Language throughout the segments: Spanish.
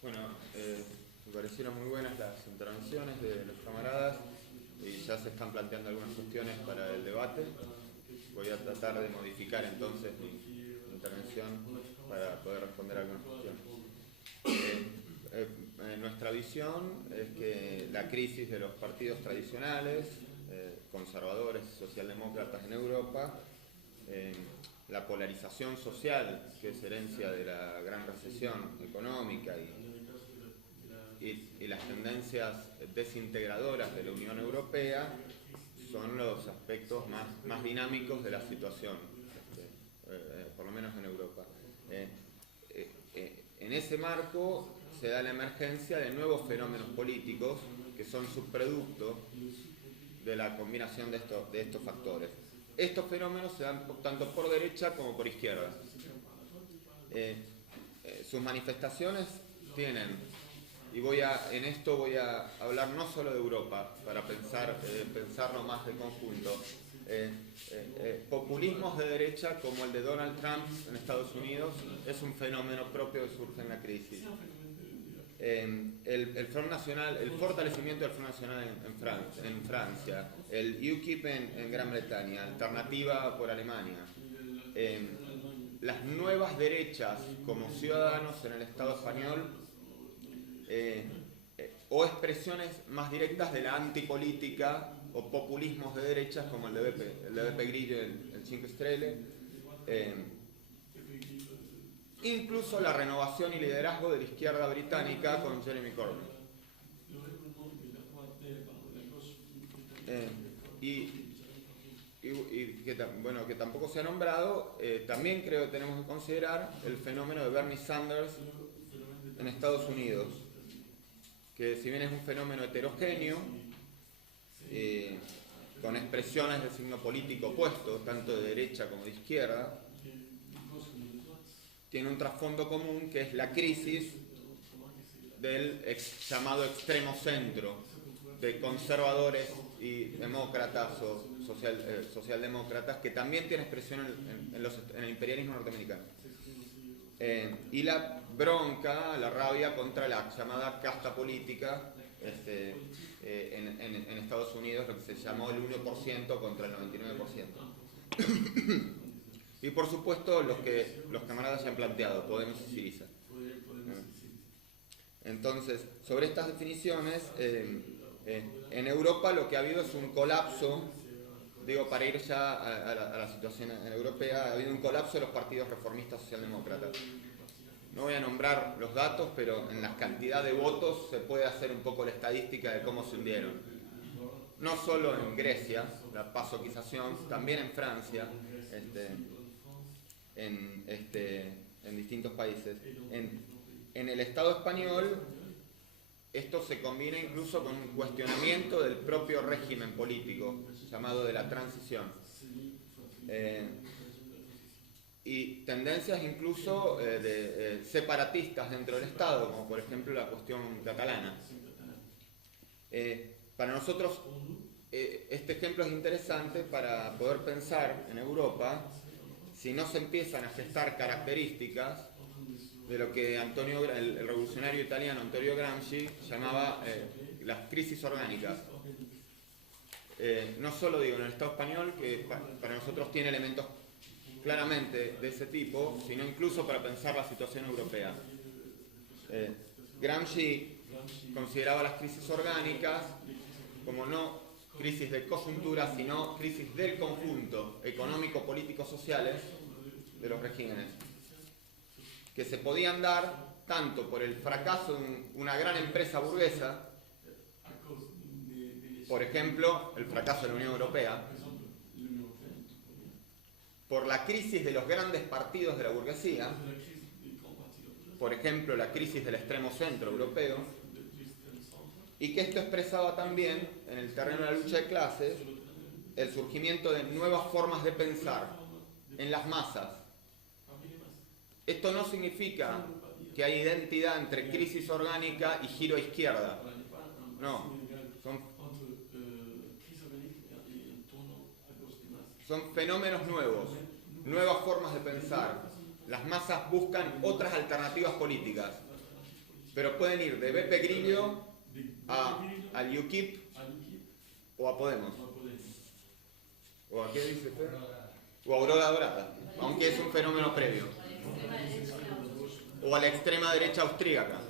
Bueno, me parecieron muy buenas las intervenciones de los camaradas y ya se están planteando algunas cuestiones para el debate. Voy a tratar de modificar entonces mi intervención para poder responder algunas cuestiones. Nuestra visión es que la crisis de los partidos tradicionales, conservadores y socialdemócratas en Europa, la polarización social, que es herencia de la gran recesión económica y las tendencias desintegradoras de la Unión Europea, son los aspectos más dinámicos de la situación, por lo menos en Europa. En ese marco se da la emergencia de nuevos fenómenos políticos que son subproducto de la combinación de estos factores. Estos fenómenos se dan tanto por derecha como por izquierda. Sus manifestaciones tienen, y en esto voy a hablar no solo de Europa, para pensarlo más de conjunto, populismos de derecha como el de Donald Trump en Estados Unidos es un fenómeno propio que surge en la crisis. El Front Nacional, el fortalecimiento del Front Nacional en Francia, el UKIP en Gran Bretaña, Alternativa por Alemania, las nuevas derechas como Ciudadanos en el Estado español, o expresiones más directas de la antipolítica o populismos de derechas como el de Beppe Grillo, el Cinque Stelle, incluso la renovación y liderazgo de la izquierda británica con Jeremy Corbyn. Que tampoco se ha nombrado, también creo que tenemos que considerar el fenómeno de Bernie Sanders en Estados Unidos, que si bien es un fenómeno heterogéneo, con expresiones de signo político opuesto, tanto de derecha como de izquierda, tiene un trasfondo común que es la crisis del llamado extremo centro, de conservadores y demócratas o socialdemócratas, que también tiene expresión en el imperialismo norteamericano. Y la bronca, la rabia contra la llamada casta política en Estados Unidos, lo que se llamó el 1% contra el 99%. Y por supuesto los que los camaradas ya han planteado, Podemos y Syriza. Entonces, sobre estas definiciones, en Europa lo que ha habido es un colapso, para ir ya a la situación europea, ha habido un colapso de los partidos reformistas socialdemócratas. No voy a nombrar los datos, pero en la cantidad de votos se puede hacer un poco la estadística de cómo se hundieron. No solo en Grecia, la pasoquización, también en Francia, en distintos países. En el Estado español, esto se combina incluso con un cuestionamiento del propio régimen político, llamado de la transición. Y tendencias incluso separatistas dentro del Estado, como por ejemplo la cuestión catalana. Para nosotros, este ejemplo es interesante para poder pensar en Europa si no se empiezan a gestar características de lo que el revolucionario italiano Antonio Gramsci llamaba las crisis orgánicas. No solo en el Estado español, que para nosotros tiene elementos claramente de ese tipo, sino incluso para pensar la situación europea. Gramsci consideraba las crisis orgánicas como no crisis de coyuntura, sino crisis del conjunto económico-político-sociales de los regímenes, que se podían dar tanto por el fracaso de una gran empresa burguesa, por ejemplo, el fracaso de la Unión Europea, por la crisis de los grandes partidos de la burguesía, por ejemplo, la crisis del extremo centro europeo, y que esto expresaba también, en el terreno de la lucha de clases, el surgimiento de nuevas formas de pensar en las masas. Esto no significa que hay identidad entre crisis orgánica y giro a izquierda. No, son fenómenos nuevos, nuevas formas de pensar. Las masas buscan otras alternativas políticas, pero pueden ir de Beppe Grillo al UKIP o a Podemos. ¿O a qué dice usted? O a Aurora Dorata, aunque es un fenómeno previo. O a la extrema derecha austríaca.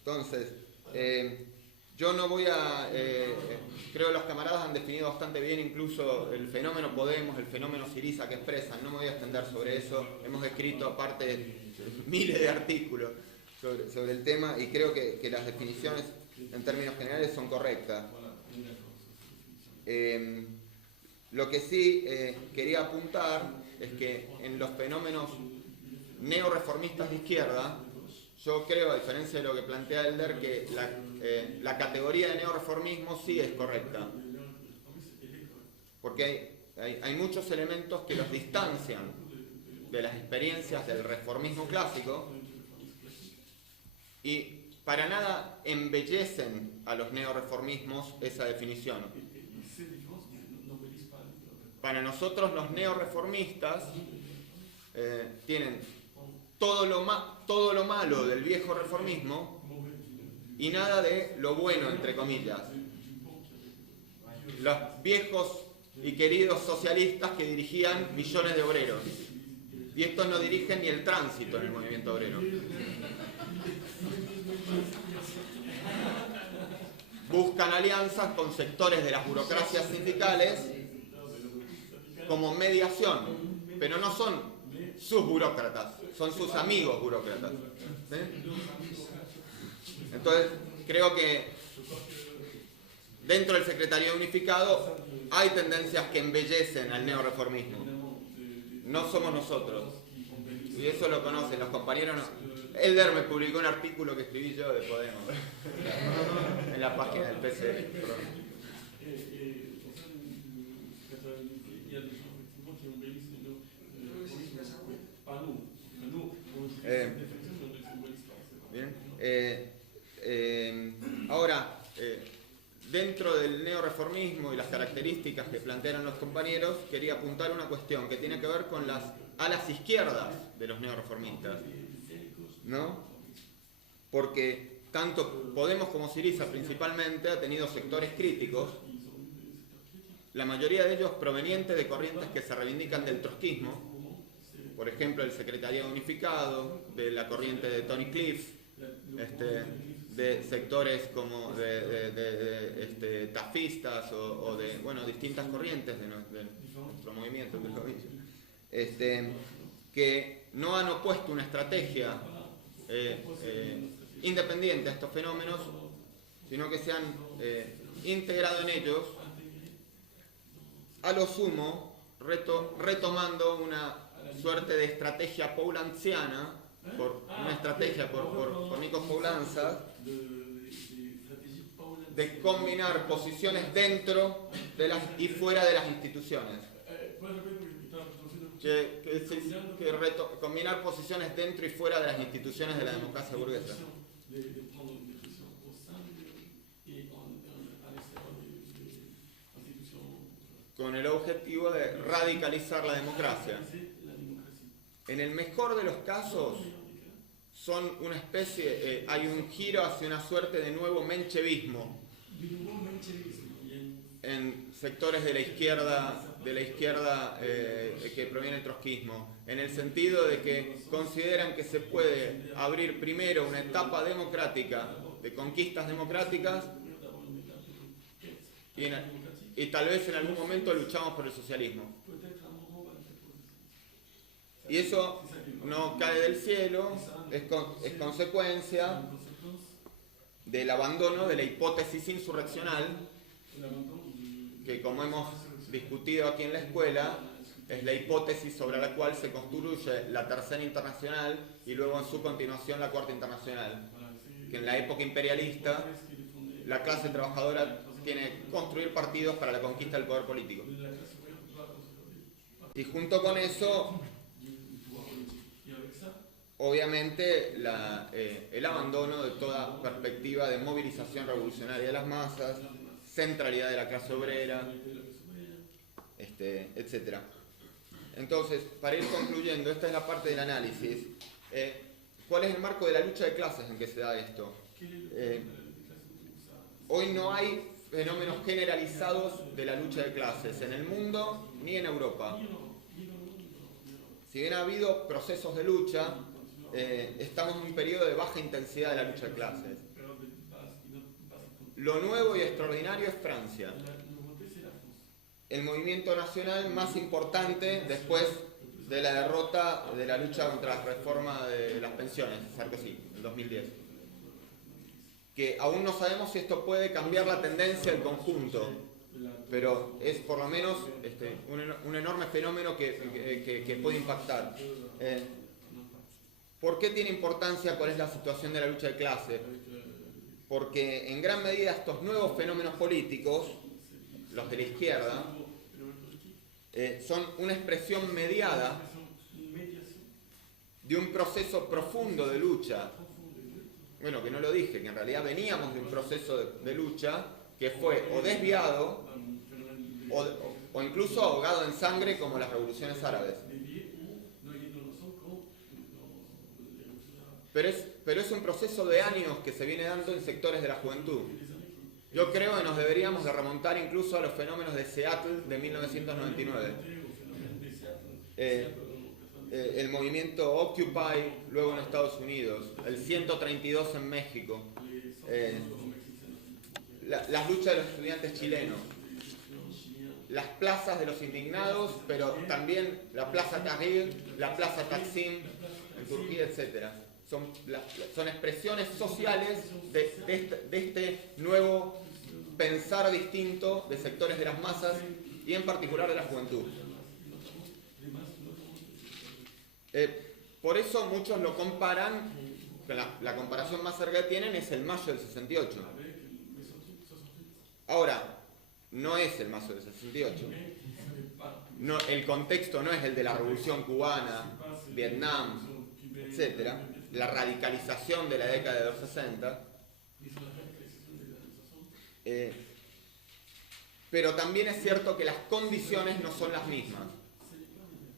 Entonces, yo no voy a... creo que los camaradas han definido bastante bien incluso el fenómeno Podemos, el fenómeno Syriza que expresan. No me voy a extender sobre eso. Hemos escrito aparte miles de artículos sobre el tema y creo que las definiciones en términos generales son correctas. Lo que sí quería apuntar es que en los fenómenos neoreformistas de izquierda, yo creo, a diferencia de lo que plantea Elder, que la categoría de neoreformismo sí es correcta. Porque hay muchos elementos que los distancian de las experiencias del reformismo clásico y para nada embellecen a los neoreformismos esa definición. Para nosotros los neoreformistas tienen todo lo malo del viejo reformismo y nada de lo bueno, entre comillas. Los viejos y queridos socialistas que dirigían millones de obreros. Y estos no dirigen ni el tránsito en el movimiento obrero. Buscan alianzas con sectores de las burocracias sindicales como mediación, pero no son sus burócratas, son sus amigos burócratas. Entonces, creo que dentro del secretariado unificado hay tendencias que embellecen al neoreformismo. No somos nosotros. Y eso lo conocen los compañeros. Elder me publicó un artículo que escribí yo de Podemos en la página del PC. Ahora, dentro del neoreformismo y las características que plantearon los compañeros, quería apuntar una cuestión que tiene que ver con las alas izquierdas de los neoreformistas, ¿no? Porque tanto Podemos como Syriza principalmente ha tenido sectores críticos, la mayoría de ellos provenientes de corrientes que se reivindican del trotskismo, por ejemplo el Secretariado Unificado, de la corriente de Tony Cliff, de sectores como de tafistas o de, bueno, distintas corrientes de nuestro movimiento, que no han opuesto una estrategia independiente a estos fenómenos, sino que se han integrado en ellos, a lo sumo retomando una suerte de estrategia paulanciana, una estrategia por Nikos Poulantzas, de combinar posiciones dentro de y fuera de las instituciones. Combinar posiciones dentro y fuera de las instituciones de la democracia burguesa. Con el objetivo de radicalizar la democracia. En el mejor de los casos, son una especie, hay un giro hacia una suerte de nuevo menchevismo en sectores de la izquierda que proviene del trotskismo, en el sentido de que consideran que se puede abrir primero una etapa democrática, de conquistas democráticas, y tal vez en algún momento luchamos por el socialismo. Y eso no cae del cielo, es consecuencia del abandono de la hipótesis insurreccional, que como hemos discutido aquí en la escuela, es la hipótesis sobre la cual se construye la Tercera Internacional y luego en su continuación la Cuarta Internacional. Que en la época imperialista la clase trabajadora tiene que construir partidos para la conquista del poder político. Y junto con eso, obviamente, el abandono de toda perspectiva de movilización revolucionaria de las masas, centralidad de la clase obrera, etc. Entonces, para ir concluyendo, esta es la parte del análisis. ¿Cuál es el marco de la lucha de clases en que se da esto? Hoy no hay fenómenos generalizados de la lucha de clases en el mundo ni en Europa. Si bien ha habido procesos de lucha, estamos en un periodo de baja intensidad de la lucha de clases. Lo nuevo y extraordinario es Francia. El movimiento nacional más importante después de la derrota de la lucha contra la reforma de las pensiones, Sarkozy, en 2010. Que aún no sabemos si esto puede cambiar la tendencia del conjunto, pero es por lo menos un enorme fenómeno que puede impactar. ¿Por qué tiene importancia cuál es la situación de la lucha de clases? Porque en gran medida estos nuevos fenómenos políticos, los de la izquierda, son una expresión mediada de un proceso profundo de lucha. Bueno, que no lo dije, que en realidad veníamos de un proceso de lucha que fue o desviado o incluso ahogado en sangre como las revoluciones árabes. Pero es un proceso de años que se viene dando en sectores de la juventud. Yo creo que nos deberíamos de remontar incluso a los fenómenos de Seattle de 1999. El movimiento Occupy luego en Estados Unidos, el 132 en México, las luchas de los estudiantes chilenos, las plazas de los indignados, pero también la Plaza Tahrir, la Plaza Taksim en Turquía, etc. Son expresiones sociales de este nuevo pensar distinto de sectores de las masas y en particular de la juventud. Por eso muchos lo comparan, la comparación más cerca que tienen es el mayo del 68. Ahora, no es el mayo del 68. No, el contexto no es el de la revolución cubana, Vietnam, etc. La radicalización de la década de los 60. Pero también es cierto que las condiciones no son las mismas.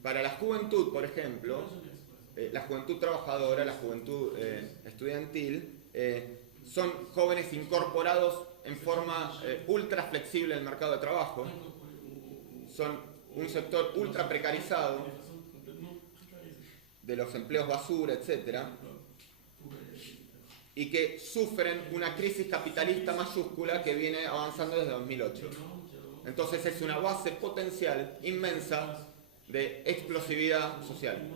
Para la juventud, por ejemplo, la juventud trabajadora, la juventud estudiantil, son jóvenes incorporados en forma ultra flexible al mercado de trabajo, son un sector ultra precarizado de los empleos basura, etc., y que sufren una crisis capitalista mayúscula que viene avanzando desde 2008. Entonces es una base potencial inmensa de explosividad social.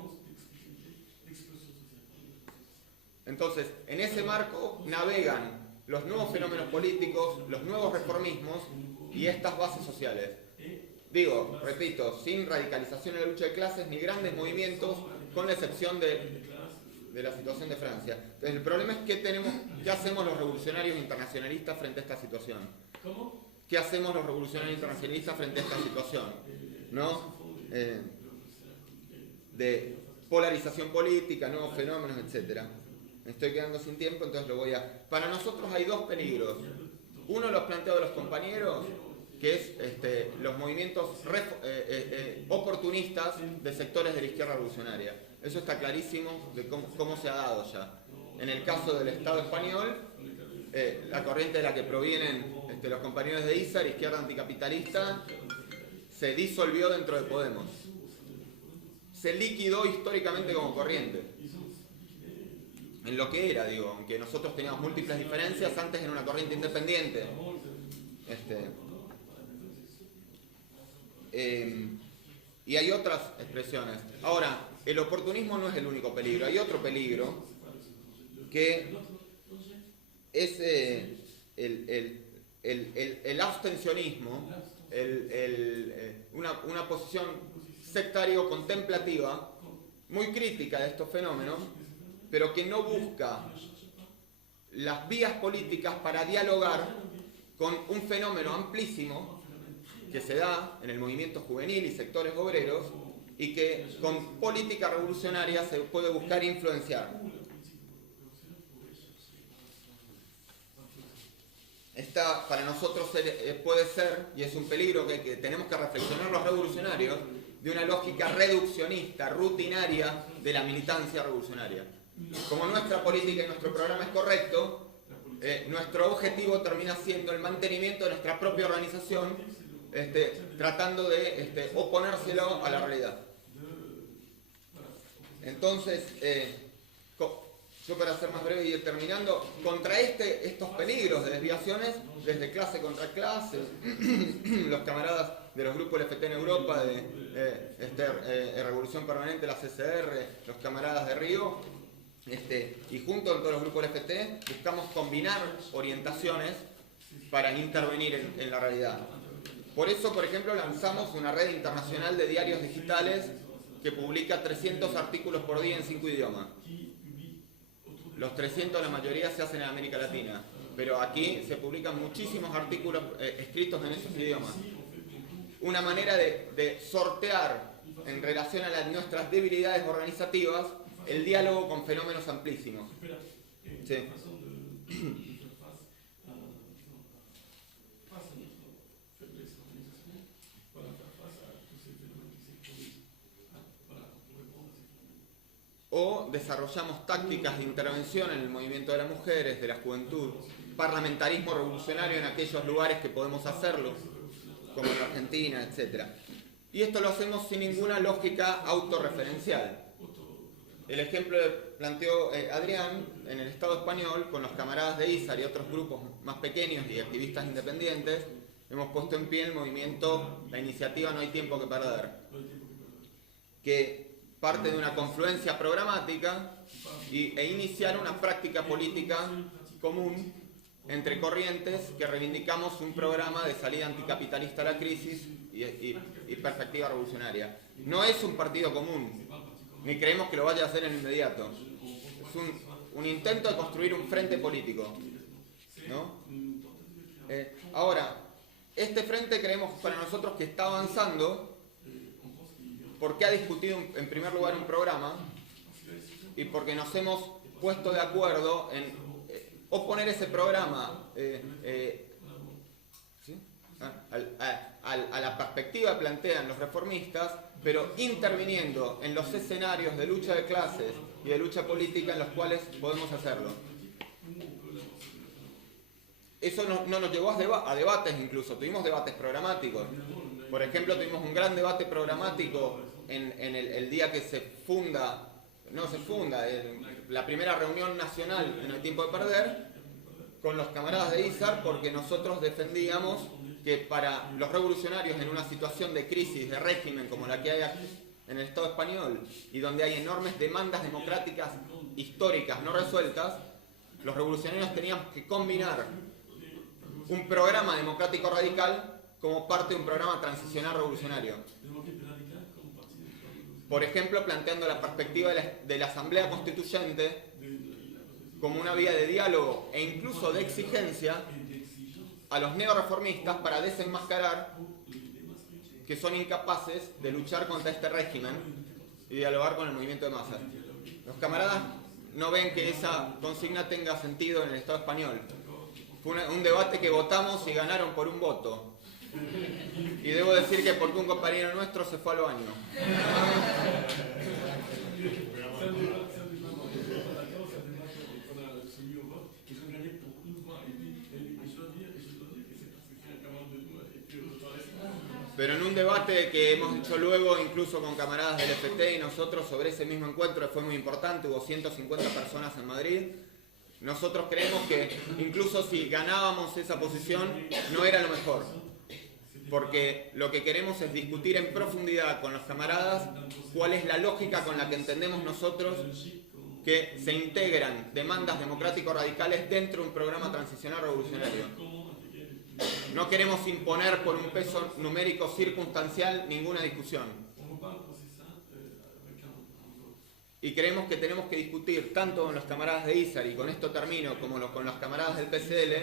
Entonces, en ese marco navegan los nuevos fenómenos políticos, los nuevos reformismos y estas bases sociales. Digo, repito, sin radicalización en la lucha de clases ni grandes movimientos, con la excepción de la situación de Francia. Entonces, el problema es ¿qué hacemos los revolucionarios internacionalistas frente a esta situación? ¿Qué hacemos los revolucionarios internacionalistas frente a esta situación? ¿No? De polarización política, nuevos fenómenos, etc. Me estoy quedando sin tiempo, entonces lo voy a... Para nosotros hay dos peligros. Uno los planteado los compañeros, que es los movimientos oportunistas de sectores de la izquierda revolucionaria. Eso está clarísimo de cómo se ha dado ya. En el caso del Estado español, la corriente de la que provienen los compañeros de ISAR, izquierda anticapitalista, se disolvió dentro de Podemos. Se liquidó históricamente como corriente. En lo que era, digo, aunque nosotros teníamos múltiples diferencias, antes era una corriente independiente. Y hay otras expresiones. Ahora, el oportunismo no es el único peligro. Hay otro peligro que es el abstencionismo, una posición sectario-contemplativa muy crítica de estos fenómenos, pero que no busca las vías políticas para dialogar con un fenómeno amplísimo que se da en el movimiento juvenil y sectores obreros y que con política revolucionaria se puede buscar influenciar. Esta para nosotros puede ser, y es un peligro que tenemos que reflexionar los revolucionarios, de una lógica reduccionista, rutinaria de la militancia revolucionaria. como nuestra política y nuestro programa es correcto, nuestro objetivo termina siendo el mantenimiento de nuestra propia organización, tratando de oponérselo a la realidad. Entonces, yo para ser más breve y ir terminando, contra estos peligros de desviaciones, desde clase contra clase, los camaradas de los grupos LFT en Europa, de Revolución Permanente, la CCR, los camaradas de Río, y junto con todos los grupos LFT, buscamos combinar orientaciones para intervenir en la realidad. Por eso, por ejemplo, lanzamos una red internacional de diarios digitales que publica 300 artículos por día en 5 idiomas. Los 300, la mayoría se hacen en América Latina, pero aquí se publican muchísimos artículos escritos en esos idiomas. Una manera de sortear en relación a nuestras debilidades organizativas el diálogo con fenómenos amplísimos. Sí. O desarrollamos tácticas de intervención en el movimiento de las mujeres, de la juventud, parlamentarismo revolucionario en aquellos lugares que podemos hacerlo, como en Argentina, etc. Y esto lo hacemos sin ninguna lógica autorreferencial. El ejemplo que planteó Adrián en el Estado español, con los camaradas de ISAR y otros grupos más pequeños y activistas independientes, hemos puesto en pie el movimiento, la iniciativa No hay tiempo que perder, que parte de una confluencia programática e iniciar una práctica política común entre corrientes que reivindicamos un programa de salida anticapitalista a la crisis y perspectiva revolucionaria. No es un partido común, ni creemos que lo vaya a hacer en inmediato. Es un intento de construir un frente político, ¿no? Ahora, este frente creemos para nosotros que está avanzando porque ha discutido en primer lugar un programa y porque nos hemos puesto de acuerdo en oponer ese programa ¿sí? a la perspectiva que plantean los reformistas, pero interviniendo en los escenarios de lucha de clases y de lucha política en los cuales podemos hacerlo. Eso no nos llevó a debates incluso, tuvimos debates programáticos. Por ejemplo, tuvimos un gran debate programático en el día que la primera reunión nacional en el tiempo de perder, con los camaradas de ISAR, porque nosotros defendíamos que para los revolucionarios en una situación de crisis, de régimen como la que hay aquí en el Estado español, y donde hay enormes demandas democráticas históricas no resueltas, los revolucionarios teníamos que combinar un programa democrático radical como parte de un programa transicional revolucionario. Por ejemplo, planteando la perspectiva de la Asamblea Constituyente como una vía de diálogo e incluso de exigencia a los neoreformistas para desenmascarar que son incapaces de luchar contra este régimen y dialogar con el movimiento de masas. Los camaradas no ven que esa consigna tenga sentido en el Estado español. Fue un debate que votamos y ganaron por un voto. Y debo decir que porque un compañero nuestro se fue al baño. Pero en un debate que hemos hecho luego, incluso con camaradas del FT y nosotros, sobre ese mismo encuentro, que fue muy importante, hubo 150 personas en Madrid. Nosotros creemos que incluso si ganábamos esa posición, no era lo mejor. Porque lo que queremos es discutir en profundidad con los camaradas cuál es la lógica con la que entendemos nosotros que se integran demandas democrático-radicales dentro de un programa transicional revolucionario. No queremos imponer por un peso numérico circunstancial ninguna discusión. Y creemos que tenemos que discutir tanto con los camaradas de ISAR, y con esto termino, como con los camaradas del PCL,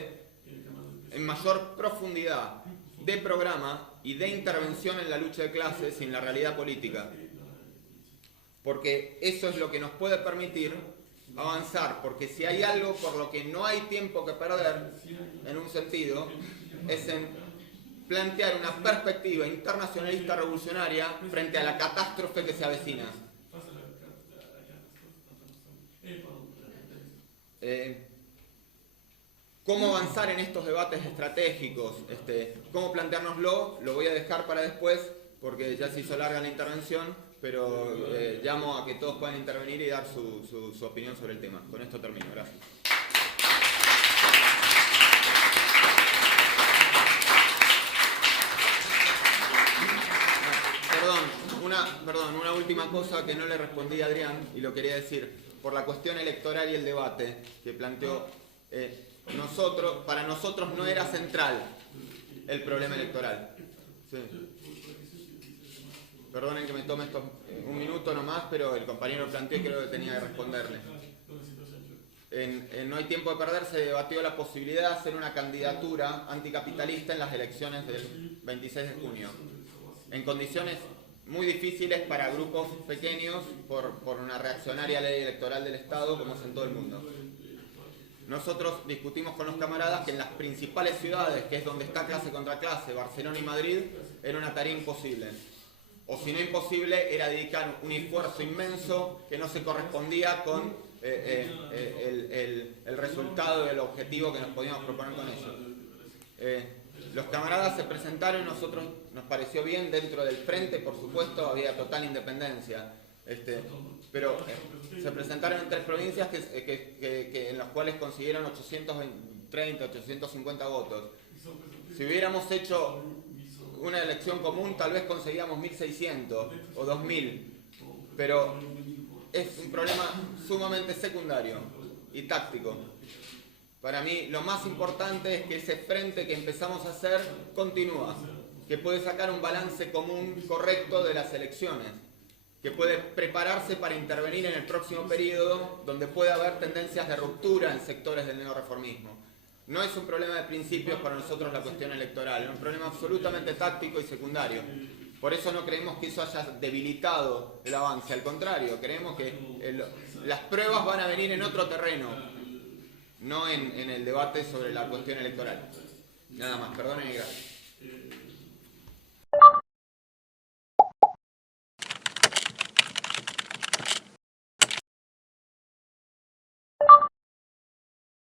en mayor profundidad de programa y de intervención en la lucha de clases y en la realidad política. Porque eso es lo que nos puede permitir avanzar, porque si hay algo por lo que no hay tiempo que perder, en un sentido, es en plantear una perspectiva internacionalista revolucionaria frente a la catástrofe que se avecina. cómo avanzar en estos debates estratégicos, cómo planteárnoslo, lo voy a dejar para después, porque ya se hizo larga la intervención, pero llamo a que todos puedan intervenir y dar su opinión sobre el tema. Con esto termino. Gracias. Perdón, una última cosa que no le respondí a Adrián, y lo quería decir, por la cuestión electoral y el debate que planteó, para nosotros no era central el problema electoral. Sí. Perdonen que me tome estos un minuto nomás, pero el compañero planteó y creo que tenía que responderle. No hay tiempo de perder, se debatió la posibilidad de hacer una candidatura anticapitalista en las elecciones del 26 de junio, en condiciones muy difíciles para grupos pequeños por una reaccionaria ley electoral del Estado, como es en todo el mundo. Nosotros discutimos con los camaradas que en las principales ciudades, que es donde está clase contra clase, Barcelona y Madrid, era una tarea imposible. O si no imposible, era dedicar un esfuerzo inmenso que no se correspondía con el resultado y el objetivo que nos podíamos proponer con ello. Los camaradas se presentaron, nosotros nos pareció bien, dentro del frente, por supuesto, había total independencia, pero se presentaron en 3 provincias en las cuales consiguieron 830, 850 votos. Si hubiéramos hecho una elección común, tal vez conseguíamos 1.600 o 2.000, pero es un problema sumamente secundario y táctico. Para mí lo más importante es que ese frente que empezamos a hacer continúa, que puede sacar un balance común correcto de las elecciones, que puede prepararse para intervenir en el próximo periodo donde puede haber tendencias de ruptura en sectores del neorreformismo. No es un problema de principios para nosotros la cuestión electoral, es un problema absolutamente táctico y secundario. Por eso no creemos que eso haya debilitado el avance, al contrario, creemos que las pruebas van a venir en otro terreno, no en el debate sobre la cuestión electoral. Nada más, perdonen y gracias.